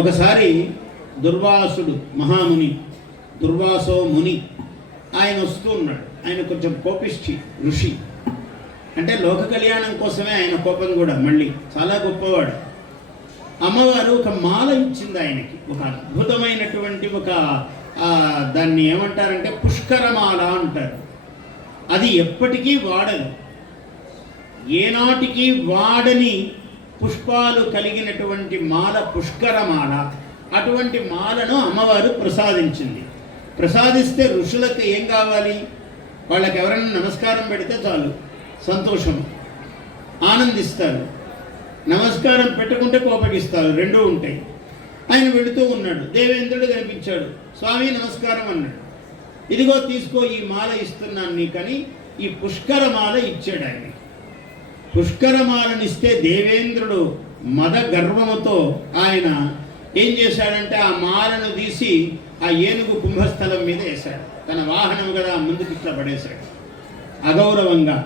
ఒకసారి దుర్వాసుడు మహాముని, దుర్వాసో ముని, ఆయన వస్తూ ఉన్నాడు. ఆయన కొంచెం కోపిష్టి ఋషి, అంటే లోక కళ్యాణం కోసమే ఆయన కోపం కూడా. మళ్ళీ చాలా గొప్పవాడు. అమ్మవారు ఒక మాల ఇచ్చింది ఆయనకి, ఒక అద్భుతమైనటువంటి ఒక దాన్ని ఏమంటారంటే పుష్కరమాల అంటారు. అది ఎప్పటికీ వాడదు, ఏనాటికి వాడని పుష్పాలు కలిగినటువంటి మాల పుష్కరమాల. అటువంటి మాలను అమ్మవారు ప్రసాదించింది. ప్రసాదిస్తే ఋషులకు ఏం కావాలి? వాళ్ళకి ఎవరైనా నమస్కారం పెడితే చాలు, సంతోషం, ఆనందిస్తారు. నమస్కారం పెట్టకుంటే కోపగిస్తారు, రెండూ ఉంటాయి. ఆయన వెళుతూ ఉన్నాడు, దేవేంద్రుడు కనిపించాడు. స్వామి నమస్కారం అన్నాడు. ఇదిగో తీసుకో, ఈ మాల ఇస్తున్నాను నీకని ఈ పుష్కరమాల ఇచ్చాడు ఆయన. పుష్కరమాలనిస్తే దేవేంద్రుడు మద గర్వముతో ఆయన ఏం చేశాడంటే ఆ మాలను తీసి ఆ ఏనుగు కుంభస్థలం మీద వేశాడు. తన వాహనం కదా ముందుకు ఇట్లా పడేశాడు అగౌరవంగా.